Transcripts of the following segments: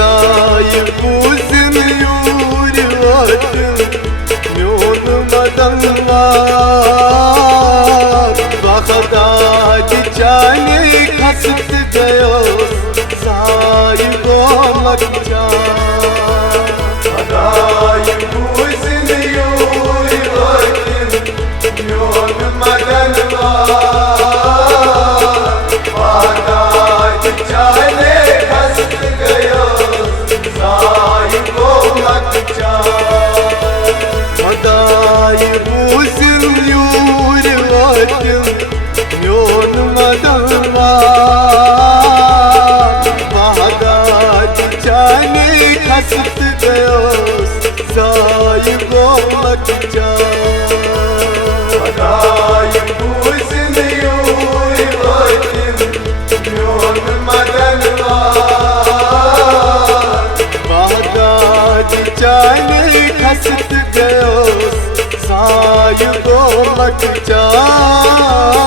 Xudayı buzun yuri vatın Yolmadan var Vakadaki cani kasıtı diyor Sahip olmak can Xudayı buzun yuri vatın Yolmadan var Vakadaki cani kasıtı sahip olmak can Xudayı buzun yuri vatın Yolmadan var Vakadaki cani kasıtı diyor Sahip olmak can Xudayı buzun yuri vatın Yolmadan var Cani kasıt göz sahip olmak can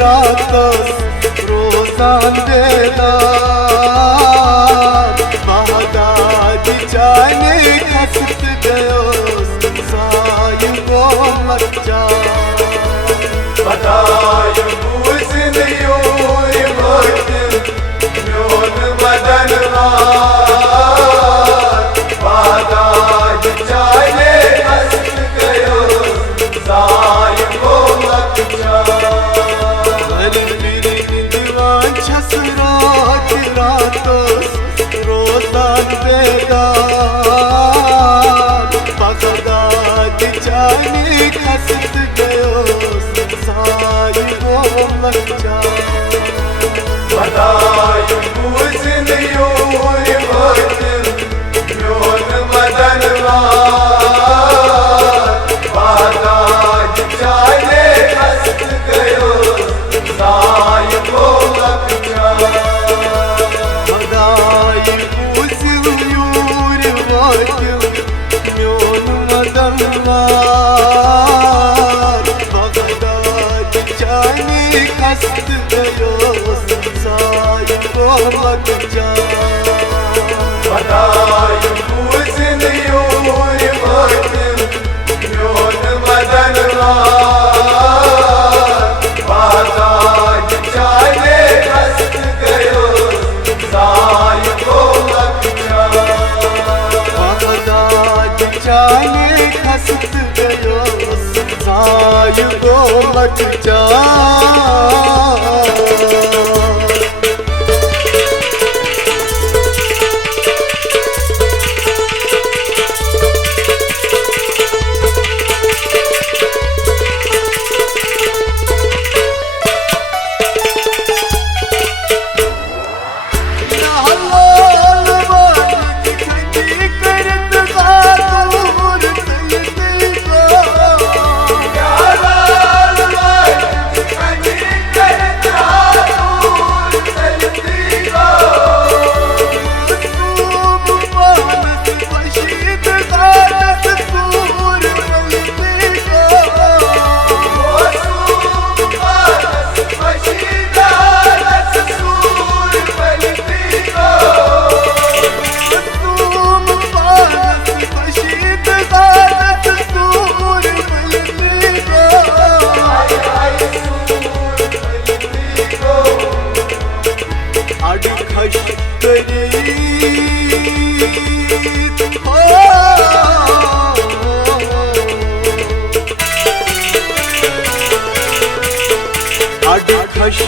Ratos rozan delar Bağdadi cani kasıt göz sahip olmak can Xudayı buzun yuri vatın Yolmadan var Bağdadi cani kasıt göz sahip olmak can Ratos rozan bedar Bağdadi cani kasıt göz sahip olmak can Xudayı buzun yuri vatın Yolmadan var Bağdadi cani kasıt göz sahip olmak can Xudayı buzun yuri vatın Yolmadan var Bağdadi cani kasıt göz sahip olmak can Xudayı buzun yuri vatın Yolmadan var Bağdadi cani kasıt göz sahip olmak can Bağdadi cani kasıt göz sahip olmak can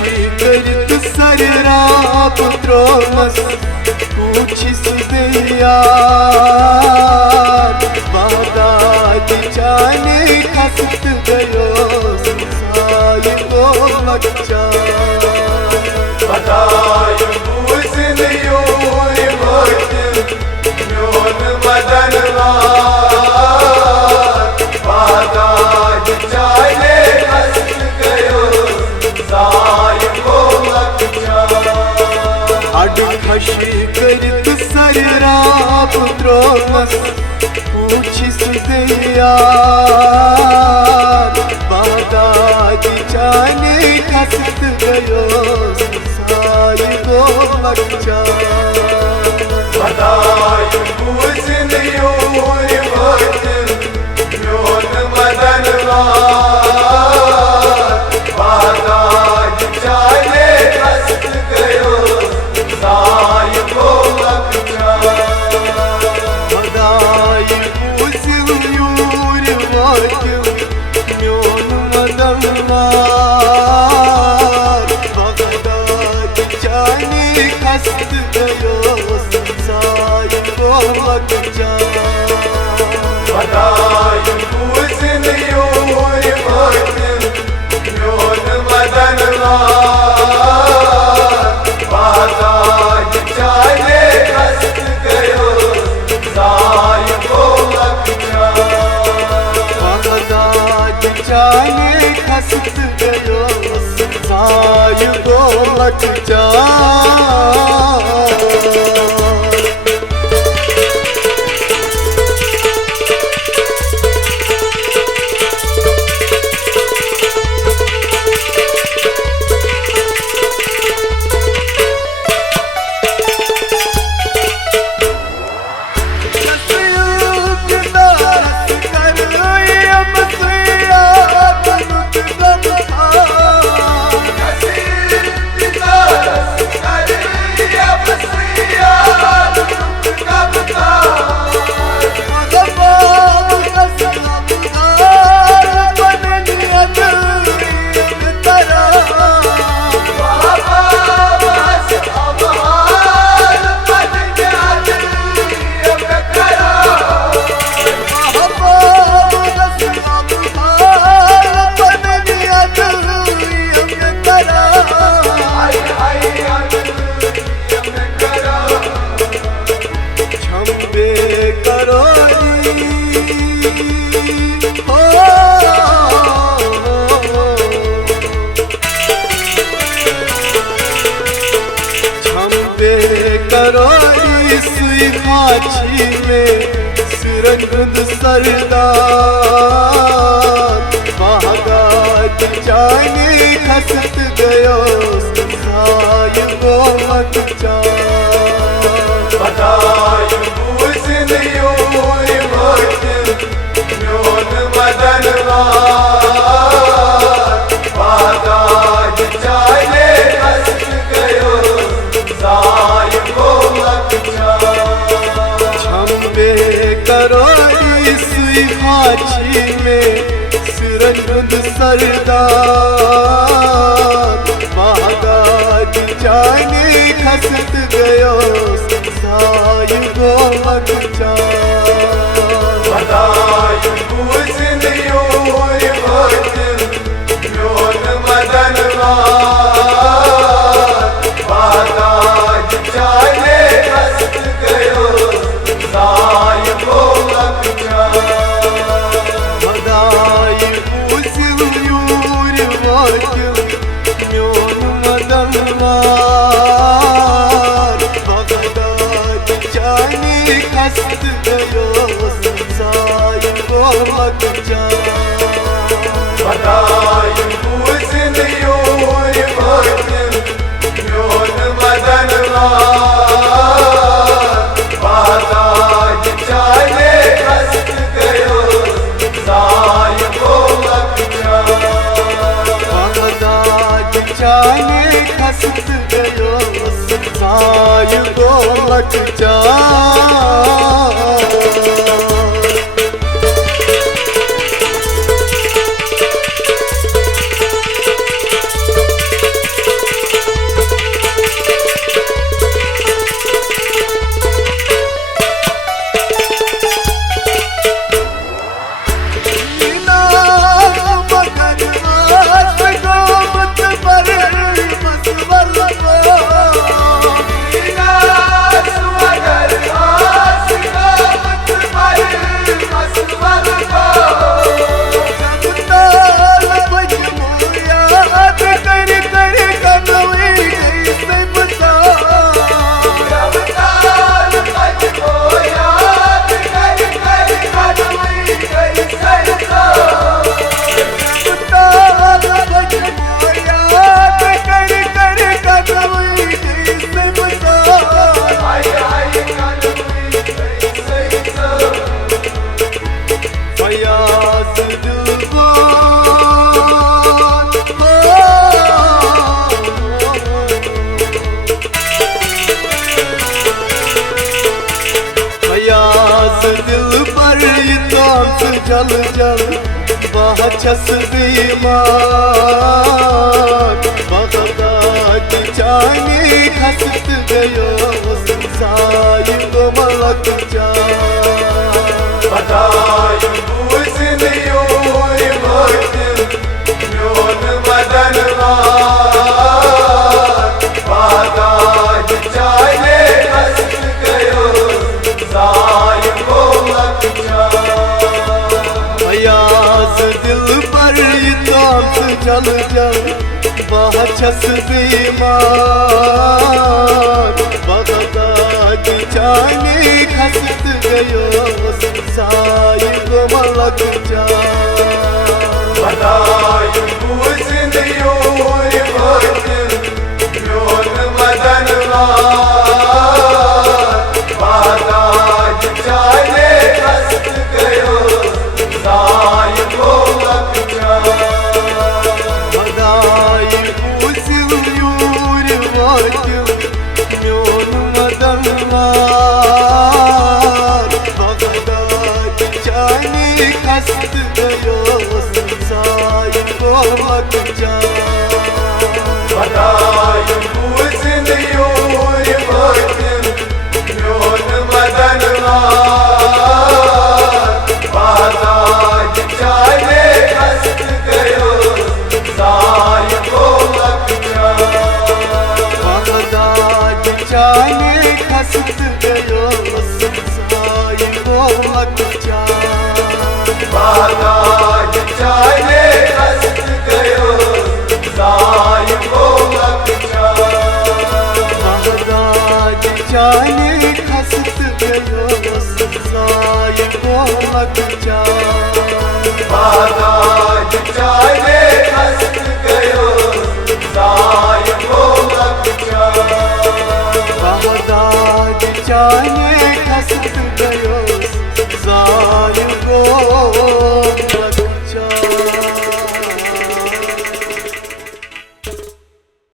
करित सरराप त्रोमस पूछिस यार बादाद जाने खसत गयो साय को मच्चा बताय पूसन your भक्त योन मदनवार बादाद जाने खसत गयो साय को मच्चा अडखशी करित सरराप त्रोमस पूछिस यार बादाद जाने खसत गयो साय को मच्चा बताय पूसन योर भक्त योन मदनवार बादाद जाने खसत गयो साय को मच्चा मदाय पूसिल यूर वाक्य म्योन मदनवार बादाद जाने खसत गयो साय को मच्चा बताय पूसन योर भक्त योन मदनवार बादाद जाने खसत गयो साय को मच्चा बादाद जाने खसत गयो साय को मच्चा माछी में सुरंगुद सरदार बागात जाने खसत गयो साय को मच्चा बताय पूसन योर भक्त योन मदनवार बादाद जाने खसत गयो साय को मच्चा माछी में सुरंगुद सरदार बागात जाने खसत गयो साय को मच्चा बताय पूसन योर भक्त योन मदनवार बादाद जाने खसत गयो साय को मच्चा मदाय पूसिल यूर वाक्य म्योन मदनवार बादाद जाने खसत गयो साय को मच्चा बताय पूसन योर भक्त योन मदनवार बादाद जाने खसत गयो साय को मच्चा बादाद जाने खसत गयो साय को मच्चा चल जल बाछस दीमान बगदाद जाने खसत गयो साय को मलक जा Badayu buzin yuri bhaktin Myon madan maan Badayu chale hast gayo Zay bolak cha Ayaz दिल पर ताप चल जल बाछस दीमान बगदाद जाने खसत गयो साय को मलक जा Badayu buzin yuri bhaktin Myon madan maan Badayu chale hast gayo Zay bolak cha Baday uzil yuri vakil Myon madanlar Bagdad jani kast gayo Say olmak ja Badayu buzin yuri bhaktin Myon madan maan Badayu chale hast gayo Zay bolak cha Bagdad jani kast gayo Say olmak ja Badayu chale hast gayo Zay bolak cha Bagdad jani kast gayo Say olmak ja Badayu